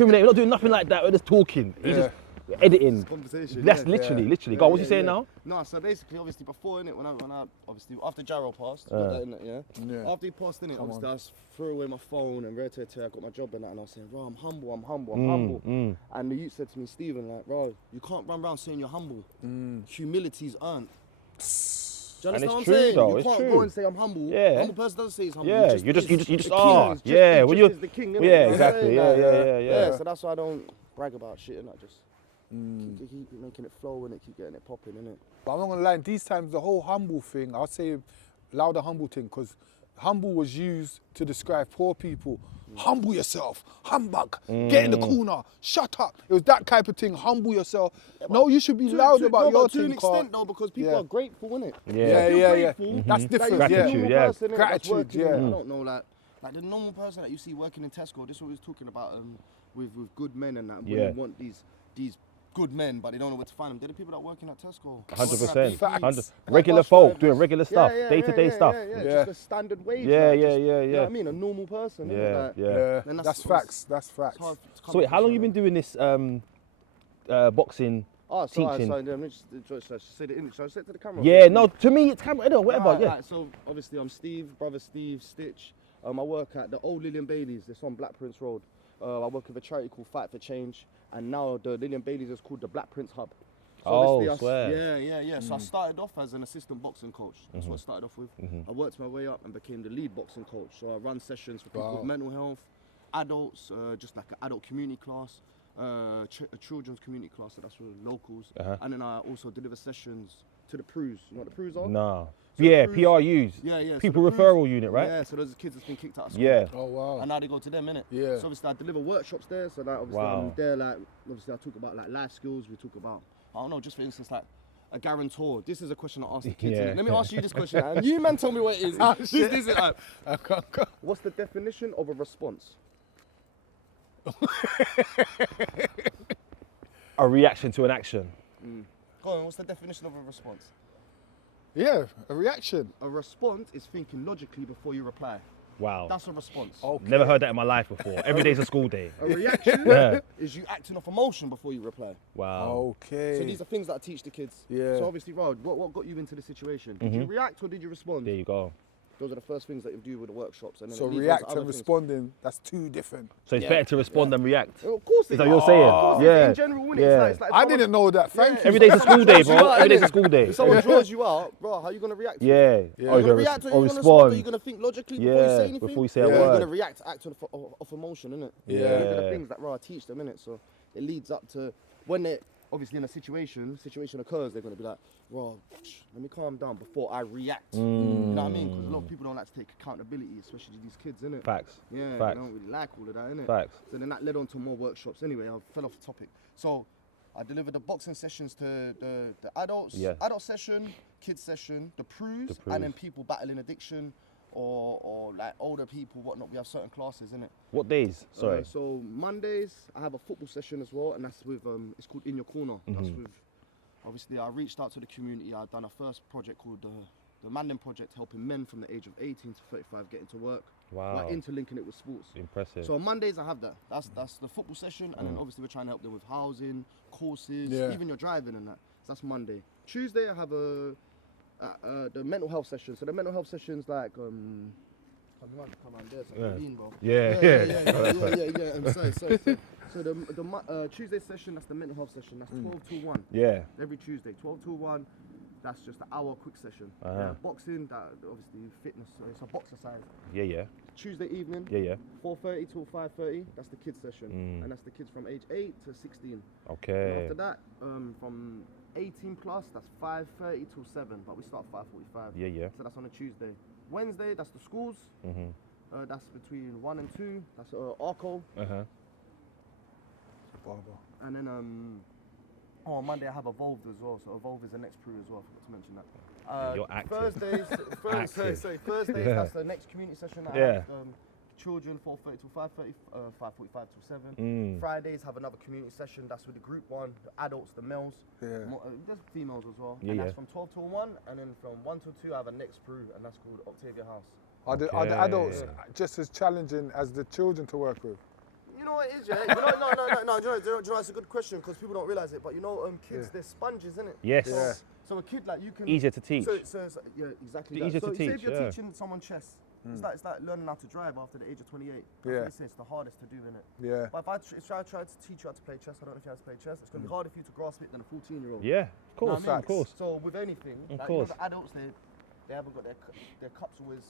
incriminating. We're not doing nothing like that. We're just talking. He's just editing. Conversation. That's literally. Go on, what's he saying now? No, so basically, obviously, before, innit, when I obviously, after Jarrell passed, got that, innit, After he passed, innit, obviously, I threw away my phone and I got my job and that, and I was saying, bro, I'm humble. And the youth said to me, Stephen, like, bro, you can't run around saying you're humble. Humility's earned. Do you understand what I'm saying? Though, you can't go and say I'm humble. Yeah. Humble person doesn't say he's humble. Yeah, you just are. Yeah, when you're the king. Yeah, exactly. Yeah. So that's why I don't brag about shit and not just keep making it flow and keep getting it popping, innit? But I'm not gonna lie, in these times the whole humble thing, I'll say louder humble thing, because humble was used to describe poor people. Humble yourself, humbug, get in the corner, shut up. It was that type of thing, humble yourself. No, you should be loud about your thing, to an extent though, because people are grateful, innit? Yeah. That's different. Gratitude, Gratitude, I don't know, like the normal person that you see working in Tesco, this is what we was talking about with good men and that. Women want these good men, but they don't know where to find them. They're the people that are working at Tesco. 100%. Regular folk doing regular stuff, day-to-day stuff. Just a standard wage. You know what I mean? A normal person. That's facts. So wait, how long you been doing this boxing teaching? Sorry, let me just say the English. Shall I say it to the camera? Yeah, no, to me it's camera, whatever, Right, so obviously I'm Steve, brother Steve, Stitch. I work at the old Lillian Bailey's, it's on Black Prince Road. I work with a charity called Fight for Change, and now the Lillian Bailey's is called the Black Prince Hub. So swear. Yeah. So I started off as an assistant boxing coach. That's what I started off with. I worked my way up and became the lead boxing coach. So I run sessions for people with mental health, adults, just like an adult community class, a children's community class, so that's for locals. And then I also deliver sessions to the PRUs. You know what the PRUs are? No. So PRUs. Yeah. People so referral unit, right? Yeah, so those are kids that's been kicked out of school. Yeah. Oh, wow. And now they go to them, innit? Yeah. So obviously I deliver workshops there, so that obviously I'm there, like, obviously I talk about like life skills, we talk about, I don't know, just for instance, like a guarantor. This is a question I ask the kids. Let me ask you this question, and you man tell me what it is. This is what's the definition of a response? A reaction to an action. Go on, what's the definition of a response? Yeah, a reaction. A response is thinking logically before you reply. Wow. That's a response. Okay. Never heard that in my life before. Every day's a school day. A reaction is you acting off emotion before you reply. Wow. Okay. So these are things that I teach the kids. Yeah. So obviously, Rod, what got you into the situation? Did you react or did you respond? There you go. Those are the first things that you do with the workshops. And then So react and responding, that's two different. So it's better to respond than react. Of course it Is that what you're saying? In general, innit? Yeah. It's like I didn't know that. Thank you. Every day's a school day, bro. Every day's a school day. If someone draws you out, bro, how are you going to react? Yeah. Are you going to react or are you going to respond? Are you going to think logically before you say anything? Before you say a Or are you word. going to react, act off emotion, innit? Yeah. These are the things that I teach them, innit? So it leads up to when they're obviously in a situation occurs, they're going to be like, bro, let me calm down before I react. You know what I mean? Because a lot of people don't like to take accountability, especially these kids, innit? Facts. Yeah, Facts. they don't really like all of that, innit? Facts. So then that led on to more workshops. Anyway, I fell off the topic. So I delivered the boxing sessions to the adults, adult session, kids session, the PRUs, and then people battling addiction or like older people, whatnot. We have certain classes, innit? What days? Sorry. So Mondays, I have a football session as well, and that's with, it's called In Your Corner. That's with, obviously I reached out to the community. I've done a first project called the Mandem Project, helping men from the age of 18 to 35 get into work. Wow. Like interlinking it with sports. Impressive. So on Mondays I have that. That's the football session, and then obviously we're trying to help them with housing, courses, even your driving and that. So that's Monday. Tuesday I have the mental health session. So the mental health sessions like come on, there's a bro. Yeah. I'm sorry. So the Tuesday session, that's the mental health session. That's 12 to 1. Yeah. Every Tuesday, 12 to 1. That's just an hour quick session. Boxing, that obviously fitness. So it's a boxer size. Yeah. Tuesday evening. 4:30 till 5:30. That's the kids session, and that's the kids from age 8 to 16. Okay. And after that, from 18 plus, that's 5:30 till 7, but we start 5:45. So that's on a Tuesday. Wednesday, that's the schools. That's between 1 and 2. That's ARCO. And then on Monday I have Evolved as well. So Evolve is the next crew as well. I forgot to mention that. You're active. Thursdays, that's the next community session that I have. Children 4:30 till 5:30, 5:45 till 7. Fridays have another community session. That's with the group one, the adults, the males. There's females as well. And that's from 12 till 1, and then from 1 till 2 I have a next crew, and that's called Octavia House. Are the adults just as challenging as the children to work with? You know what it is, yeah? You know, no. Do you know, it's a good question because people don't realise it. But you know, kids, they're sponges, innit? Yes. Yeah. So a kid, like, you can... Easier to teach. So yeah, exactly that. Easier to so say if teach, you're yeah. teaching someone chess, it's like learning how to drive after the age of 28. Yeah. It's the hardest to do, innit? Yeah. But if I try to teach you how to play chess, I don't know if you know how to play chess, it's going to be harder for you to grasp it than a 14-year-old. Yeah, of course, Know what I mean? of course. So with anything, Of like, course. You know, the adults, they haven't got their cups always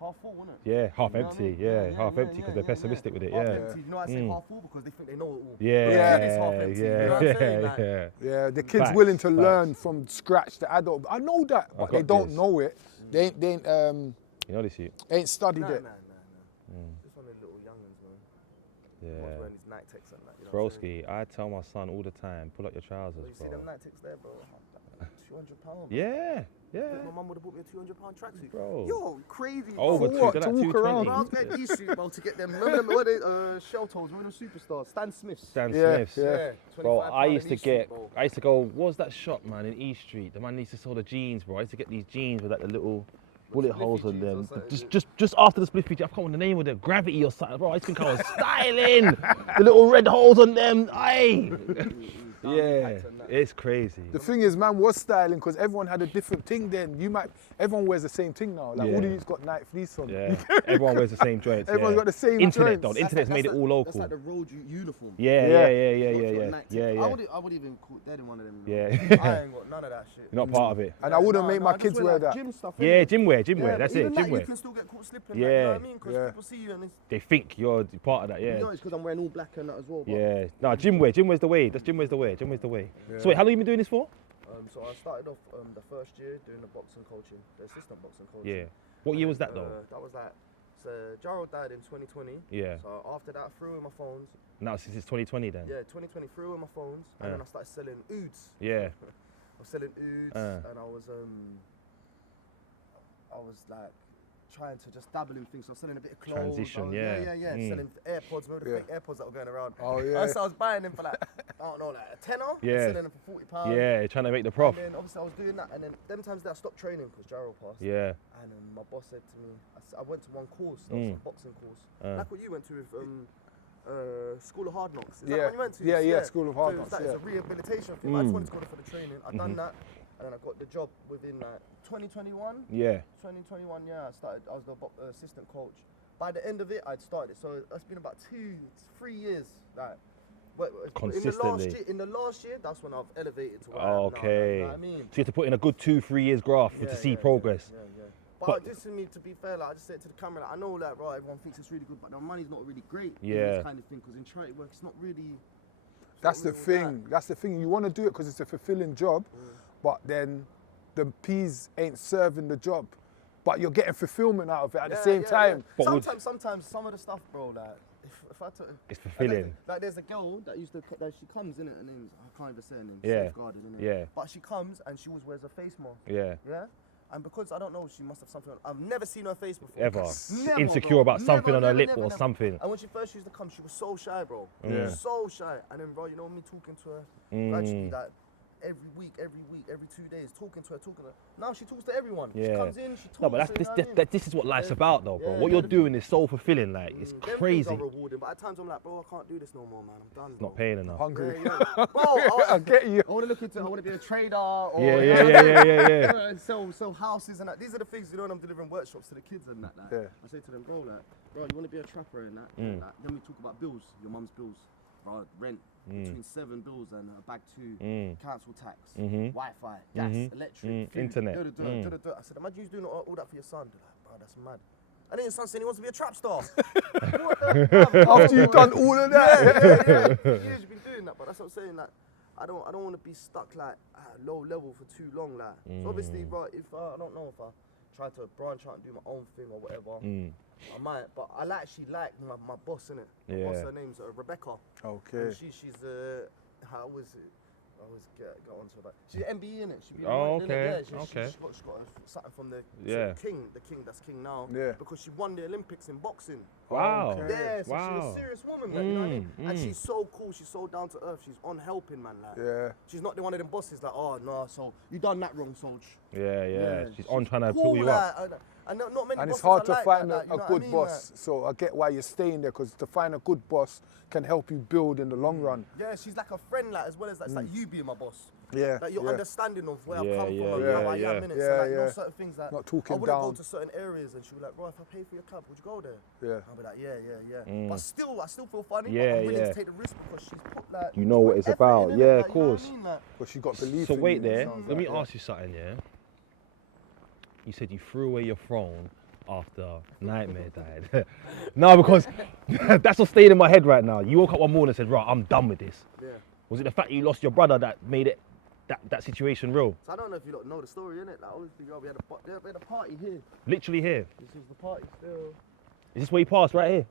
half full, isn't it? Yeah, half You know what I empty. mean? Yeah, half empty because they're pessimistic with it. Half Yeah. empty. You know why I say half full? Because they think they know it all. Yeah, It's half empty. You know yeah, what I'm saying? Like, yeah. Yeah, the kids Facts, willing to facts. learn from scratch. The adult, I know that, but they got don't this. know it. They ain't You know this, you. ain't studied Nah. it. Just one of the little young'uns, man. Yeah. One's wearing his night techs and that. You know what I'm saying? Broski, I tell my son all the time, pull up your trousers, You see bro. them night techs there, bro? £200. Yeah, yeah. My mum would have bought me a £200 tracksuit. Bro. Yo, crazy. Over For two, what? they're To like walk around? 220. Bro, I was getting these suits, bro, to get them. Remember them, what they, shell toes, remember them superstars? Stan Smiths. Stan Yeah, Smiths. yeah. Bro, £25 I in used to each suit, get, bro. I used to go, what was that shop, man, in East Street? The man used to sell the jeans, bro. I used to get these jeans with like the little bullet spliffy holes on jeans or them. something, Just after the spliffy, I can't remember the name of them, Gravity or something, bro. I used to think I was styling. The little red holes on them, aye. Yeah, it's crazy. The thing is, man was styling because everyone had a different thing then. Everyone wears the same thing now. Like all Yeah. of these got Nike fleece on. Yeah, everyone wears the same joints. Everyone's yeah. got the same Internet joints. though, the internet's made it all That's local. like the road uniform. Yeah. I would even call that in one of them. Yeah. I ain't got none of that shit. You're not part of it. And I wouldn't No, make no, my I just kids wear like that. Gym stuff, Yeah, innit? gym wear, Yeah, that's but it, even gym that, wear. You can still get caught slipping. Yeah. Like, you know what I mean? Because Yeah. people see you and it's, They think you're part of that, yeah. you know, it's because I'm wearing all black and that as well. But, Yeah. No, gym wear's the way. That's gym wear's the way. So wait, how long you been doing this for? So I started off the first year doing the boxing coaching, the assistant boxing coaching. Yeah. What year was that though? That was like, so Jarrell died in 2020. Yeah. So after that, threw in my phones. Now since it's 2020 then. Yeah, 2020 threw in my phones, and then I started selling ouds. Yeah. I was selling ouds, and I was like trying to just dabble in things. So I was selling a bit of clothes. Transition, Yeah. Mm. Selling AirPods, remember the fake AirPods that were going around? Oh, yeah. So I was buying them for like, I don't know, like a tenner. Yeah. Selling them for £40. Yeah, trying to make the prof. And then obviously I was doing that, and then them times that I stopped training because Jarrell passed. Yeah. And my boss said to me, I went to one course, that was a boxing course, like what you went to with School of Hard Knocks. Is that Yeah. what you went to? Yeah, School of Hard So Knocks, it's yeah. a rehabilitation thing. I just wanted to go there for the training. I done that, and then I got the job within like 2021. Yeah. 2021, yeah, I was the assistant coach. By the end of it, I'd started it. So it's been about 2-3 years. Like, but Consistently. in the last year, that's when I've elevated to where I am now, Okay. you know what I mean? So you have to put in a good 2-3 years graph to see progress. Yeah. But just to me, to be fair, like I just said to the camera, like, I know that, right, everyone thinks it's really good, but the money's not really great. in Yeah. This kind of thing, because in charity work, it's not really. That's the thing. That's the thing. You want to do it because it's a fulfilling job, but then the P's ain't serving the job, but you're getting fulfillment out of it at the same time. But Sometimes some of the stuff, bro, like if I took, It's fulfilling. like there's a girl that used to that she comes in it, and then I can't even say her name. Yeah. Safeguarded, innit? Yeah. But she comes and she always wears a face mask. Yeah. Yeah. And because I don't know, she must have something on. I've never seen her face before. Ever. Never, Insecure bro. about something on her lip never. or something. And when she first used to come, she was so shy, bro. Yeah. So shy. And then, bro, you know me talking to her, gradually, like every week, every 2 days, talking to her. Now she talks to everyone. Yeah. She comes in, she talks. No, but this is what life's about though, bro. What you're doing is so fulfilling, like it's Them crazy. things are rewarding, but at times I'm like, bro, I can't do this no more, man. I'm done. It's not paying enough. Hungry. Bro, I get you. I want to look into. I want to be a trader. Or, Yeah. And sell houses and that. These are the things, you know, when I'm delivering workshops to the kids and that. Like, Yeah. I say to them, bro, you want to be a trapper and that. Like, then we talk about bills, your mum's bills, bro, rent, between 7 bills and a bag 2, council tax, Wi-Fi, gas, electric, food, internet. I said, imagine you doing all that for your son. They're like, bro, that's mad. And then your son saying he wants to be a trap star. After you've done all of that. Yeah. Years you've been doing that, but that's what I'm saying. Like, I don't want to be stuck like at a low level for too long. Like, so obviously, bro, if I don't know if I try to branch out and do my own thing or whatever, I might. But I actually like my boss, innit? My boss, her name's Rebecca. Okay. And she's how was it? I always get onto her. But she's an MBE, innit? She okay. She got something from the king that's king now. Yeah. Because she won the Olympics in boxing. Wow. Okay. Yeah, so she's a serious woman, man. You know what I mean? And she's so cool. She's so down to earth. She's on helping, man. Like, Yeah. she's not the one of them bosses like, oh no, so you done that wrong, Solj. Yeah. She's on trying to cool, pull you up. And not many And it's bosses hard are to like find that, a you know what I good mean? boss. So I get why you're staying there, because to find a good boss can help you build in the long run. Yeah, she's like a friend, like, as well as it's like you being my boss. Yeah. Like your understanding of where I've come from and how I yeah. am, innit? Yeah, So like, yeah. certain things that Not talking I wouldn't go down. to certain areas, and she was like, bro, if I pay for your cab, would you go there? Yeah. I'll be like, yeah. But still, I still feel funny. Yeah, but I'm willing yeah. to take the risk because she's put like. You know what it's effort about. in, innit? Yeah, Like, of you know what course. I mean? Like, But she got belief So in wait you. there. Sounds Let me like, ask you something. Yeah. You said you threw away your phone after Nightmare died. No, because that's what stayed in my head right now. You woke up one morning and said, right, I'm done with this. yeah. Was it the fact you lost your brother that made it that situation real? So I don't know if you lot know the story, innit? Like, obviously, we had a party here. Literally here. This is the party still. Is this where you passed right here?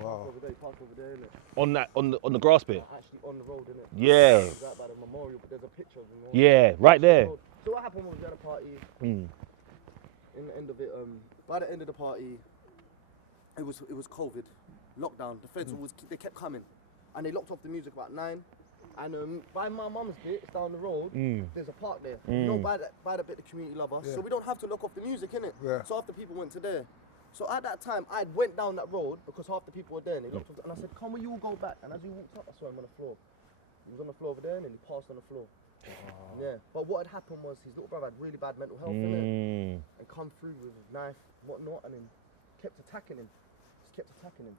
Wow. Over there, park over there, innit? On the grass bit? Actually on the road, innit? Yeah. It's right by the memorial, but there's a picture of him. Yeah, right there. So what happened was we had a party. Mm. In the end of it, by the end of the party, it was COVID, lockdown. The feds they kept coming, and they locked off the music about 9. And by my mum's bit, it's down the road. There's a park there. You know, by the bit the community love us, so we don't have to lock off the music, innit? Yeah. So after people went to there. So at that time, I went down that road because half the people were there, and they locked off. And I said, "Come, will you all go back?" And as we walked up, I saw him on the floor. He was on the floor over there, and then he passed on the floor. Yeah, but what had happened was his little brother had really bad mental health in it, and come through with a knife, whatnot, and then kept attacking him. Just kept attacking him.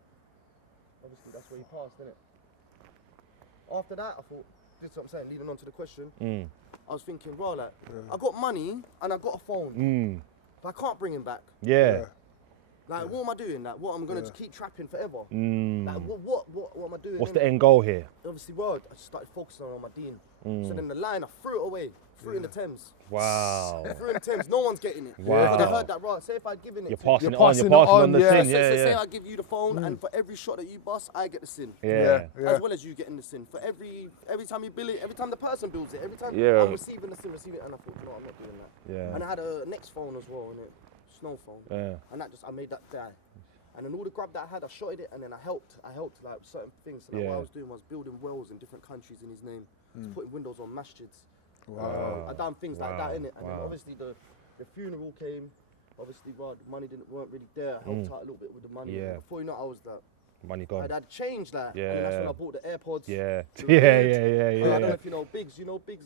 Obviously, that's where he passed, innit? After that, I thought, this is what I'm saying, leading on to the question, I was thinking, bro, like, I got money and I got a phone, but I can't bring him back. Yeah. Like, what am I doing? Like, what, I'm gonna just keep trapping forever? Mm. Like, what am I doing? What's the end goal here? Obviously, bro, I started focusing on my deen. So then the line, I threw it away, threw it in the Thames. Wow. Threw it in the Thames, no one's getting it. Wow. Because I heard that, bro, say if I'd given it You're to you. passing it You're on. You're passing passing it on the on, yeah. sin. Say Yeah, I give you the phone, and for every shot that you bust, I get the sin. yeah. As well as you getting the sin. For every time you bill it, every time the person builds it, every time Yeah. I'm receiving the sin, and I thought, you know what, I'm not doing that. Yeah. And I had a next phone as well, innit? Snow phone. Yeah. And I made that die. And then all the grab that I had, I shotted it, and then I helped like certain things. So like, what I was doing was building wells in different countries in his name, just putting windows on masjids. Wow. I done things like that, innit? And then Wow. obviously the funeral came. Obviously, well, the money weren't really there. I helped out a little bit with the money. Yeah. Before you know, I was that. Money I gone. had changed that. And then that's when I bought the AirPods. Yeah. the Yeah, Red. yeah, And I don't know yeah. if you know Biggs. You know Biggs,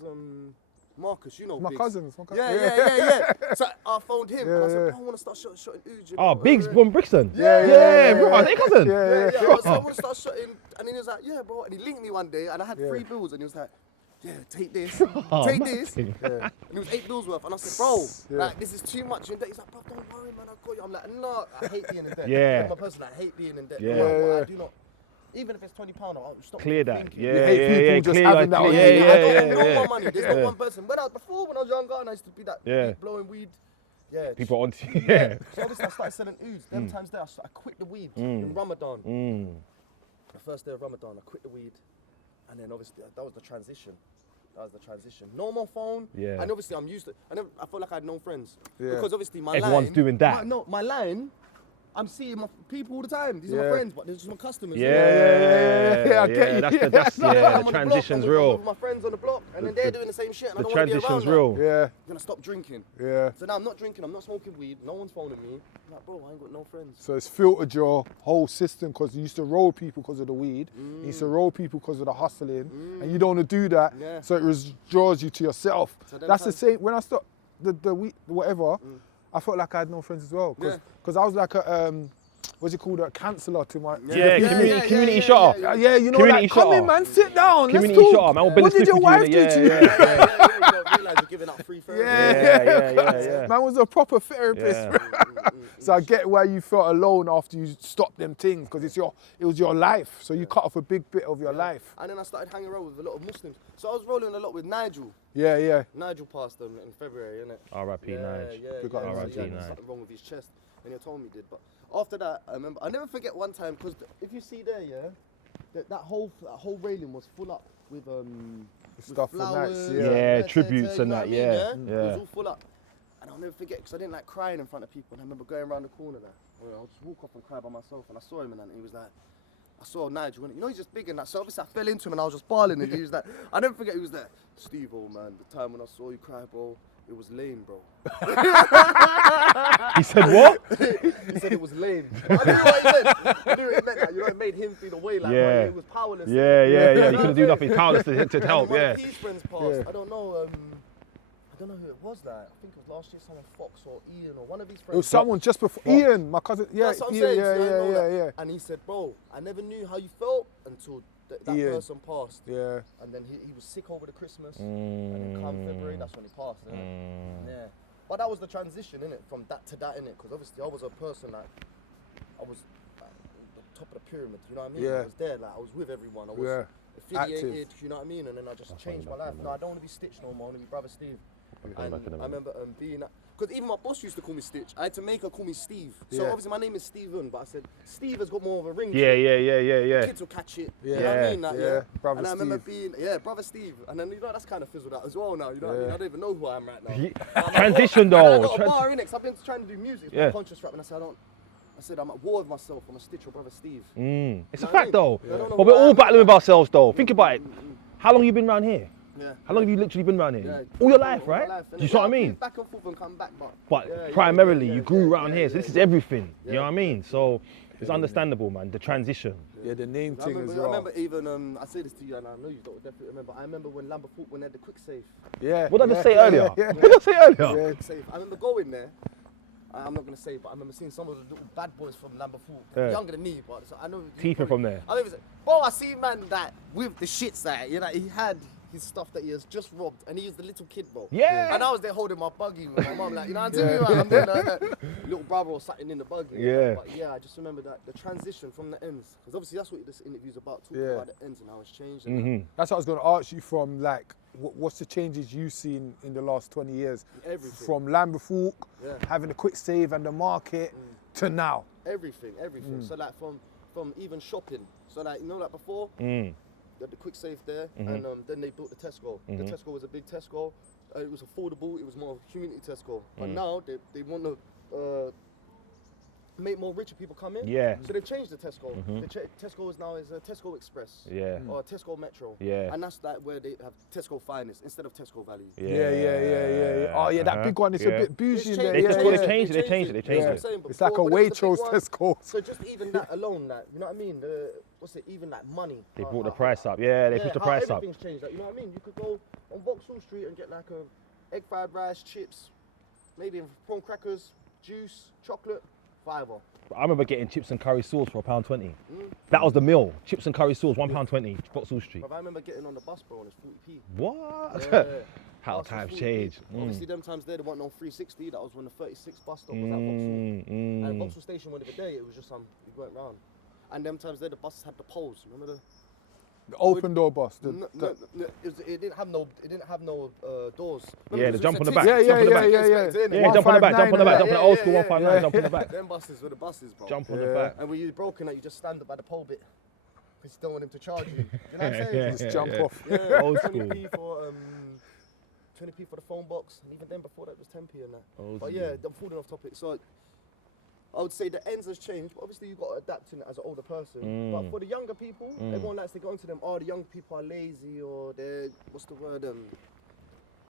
Marcus, you know My Biggs. cousins. Yeah. So I phoned him and I said, I want to start shotting Uj. Oh, Biggs from Brixton. Yeah, bro. Are they cousin? Yeah. I want to start shotting. And then he was like, yeah, bro. And he linked me one day and I had 3 bills and he was like, yeah, take this, take this. And it was 8 bills worth. And I said, bro, like, this is too much in debt. He's like, bro, don't worry, man, I got you. I'm like, no, I hate being in debt. Yeah. I'm a person that hate being in debt. Yeah. I do not. Even if it's £20, I'll stop. Clear that. thinking. Yeah, You hate yeah, people yeah. just Clear having that. that on Yeah, you. yeah, I don't yeah, have no yeah. more money. There's not one person. When I was younger and I used to be that Yeah. blowing weed. Yeah. People on to you. Yeah. So obviously I started selling ooze. Them times there, I quit the weed in Ramadan. The first day of Ramadan, I quit the weed. And then obviously that was the transition. No more phone. Yeah. And obviously I'm used to I felt like I had no friends. Yeah. Because obviously my Everyone's line. doing that. My line, I'm seeing my people all the time. These are my Yeah. friends, but they're just my customers. Yeah, I get you. That's I'm the on the block, transition's I'm real. with my friends on the block, and then they're doing the same shit, and I The don't want to be around transition's that. real. Yeah, I'm gonna stop drinking. yeah. So now I'm not drinking, I'm not smoking weed, no one's phoning me. I'm like, bro, I ain't got no friends. So it's filtered your whole system because you used to roll people because of the weed. You used to roll people because of the hustling, and you don't want to do that. Yeah. So it withdraws you to yourself. So them That's the times- same. When I stopped the weed, whatever, I felt like I had no friends as well because I was like a what's it called, a counsellor to my Community shot. yeah, you know, Community like, come shot. in, man, sit down. Community let's shot. talk. Man, I'll What did your wife do to you? You don't realise you're giving out free therapy. Yeah. Man was a proper therapist. Yeah. So I get why you felt alone after you stopped them things because it was your life. So you cut off a big bit of your life. And then I started hanging around with a lot of Muslims. So I was rolling a lot with Nigel. Yeah. Nigel passed them in February, innit? R.I.P. Nige. Big up So R.I.P. he had Nige. something wrong with his chest, and he told me he did. But after that, I remember, I never forget one time, because if you see there, that whole railing was full up with Stuff for flowers, nights, Yeah, tributes you and know that, what I mean, yeah. It was all full up. And I'll never forget, because I didn't like crying in front of people. And I remember going around the corner there. I'll just walk off and cry by myself. And I saw him, and he was like, I saw Nigel, and you know he's just big and that. So obviously I fell into him, and I was just bawling. And he was like, I never forget, he was like, Steve, old man, the time when I saw you cry, bro. It was lame, bro. He said what? He said it was lame. I knew what he meant. I knew it meant that. You know, it made him feel the way like Yeah. he was powerless. Yeah. He couldn't do nothing. He's powerless to help. One Yeah. of his friends passed. I don't know who it was. Like, I think it was last year. Someone Fox or Ian or one of his friends. It was someone just before Ian, my cousin. Yeah, That's what I'm Ian, saying. yeah. And he said, bro, I never knew how you felt until that person passed. Yeah. And then he was sick over the Christmas. And then come February, that's when he passed. Yeah. But that was the transition, innit? From that to that, innit? Because obviously I was a person that I was at the top of the pyramid. You know what I mean? Yeah. I was there. Like I was with everyone. I was affiliated. Active. You know what I mean? And then I just changed my life. No, I don't want to be Stitch no more. I want to be Brother Steve. And I remember being that. Because even my boss used to call me Stitch. I had to make her call me Steve. So obviously my name is Steven, but I said Steve has got more of a ring. Yeah. The kids will catch it. Yeah. You know what I mean? Like, Brother and I remember Steve. being, Brother Steve. And then, you know, that's kind of fizzled out as well now. You know what I mean? I don't even know who I am right now. Transition I though. got a bar in it, 'cause I've been trying to do music. Yeah. Conscious rap, and I said I'm at war with myself. I'm a Stitch or Brother Steve. It's a know what I fact mean? though. I don't know But who we're I all am. battling with ourselves though. Think about it. How long you been around here? Yeah. How long have you literally been around here? Yeah. All your life, All my right? life, Do you see what I I've mean? moved back and forth and come back, but But primarily, you grew around yeah, here, so this is everything. You know what I mean? So it's understandable, man. The transition. Yeah, the name I thing remember, as I well. remember even, I say this to you and I know you don't definitely remember, I remember when Lamberthorpe, when they had the quick save. Yeah. What did I just say yeah, earlier? yeah. What did I say earlier? Yeah. Quick save. I remember going there, I'm not going to say, but I remember seeing some of the little bad boys from Lamberthorpe, Yeah. younger than me, but so I know. Teething from there. I remember, bro, I see man that with the shits that, you know, he had his stuff that he has just robbed, and he was the little kid, bro. Yeah. And I was there holding my buggy with my mum, like, you know what I'm saying? I'm doing little brother was sitting in the buggy. Yeah. But yeah, I just remember that the transition from the ends, because obviously that's what this interview's about, talking Yeah. about the ends and how it's changed. And That's what I was going to ask you from, like, what's the changes you've seen in the last 20 years? Everything. From Lamberthorpe, Yeah. having a quick save and the market, to now. Everything. So like from even shopping. So like, you know, like before, they had the quick save there, and then they built the Tesco. The Tesco was a big Tesco. It was affordable. It was more community Tesco. But now they want to make more richer people come in. Yeah. So they've changed the Tesco. Tesco is now a Tesco Express. Yeah. Or a Tesco Metro. Yeah. And that's like where they have Tesco Finest instead of Tesco Value. Yeah. Oh yeah, that big one. It's a bit bougie in there. They Yeah, changed it. They changed That's it. what I'm saying, It's like a before, when it was the Waitrose big one, Tesco. So just even that alone, like, you know what I mean? Even like money. They brought the price up. Yeah, they pushed the how price up. everything's changed. Like, you know what I mean? You could go on Vauxhall Street and get like a egg fried rice, chips, maybe prawn crackers, juice, chocolate, £5. I remember getting chips and curry sauce for £1.20. That was the meal. Chips and curry sauce, £1.20, Vauxhall Street. But I remember getting on the bus, bro, and it's 40p. What? Yeah. How Bus was times 40p. change. Obviously, them times there weren't no 360. That was when the 36 bus stop was at Vauxhall. And Vauxhall Station, when the day, it was just you went round. And them times there, the buses had the poles. Remember The open door bus. it didn't have no doors. Yeah, Remember, the it jump on was the a back. ticket. Yeah, Jump on the back. Yeah, jump on the back, jump on the back, jump on the old school 159, jump on the back. Them buses were the buses, bro. Jump on the back. And when you're broken, you just stand by the pole bit. Because you don't want him to charge you. You know what I'm saying? Yeah. Just jump off. Yeah, Old 20p for 20p for the phone box, and even then before that it was 10p and that. Old But yeah, I'm falling off topic. So I would say the ends has changed, but obviously you've got to adapt in it as an older person. But for the younger people, everyone likes to go into them, oh, the young people are lazy, or they're, what's the word,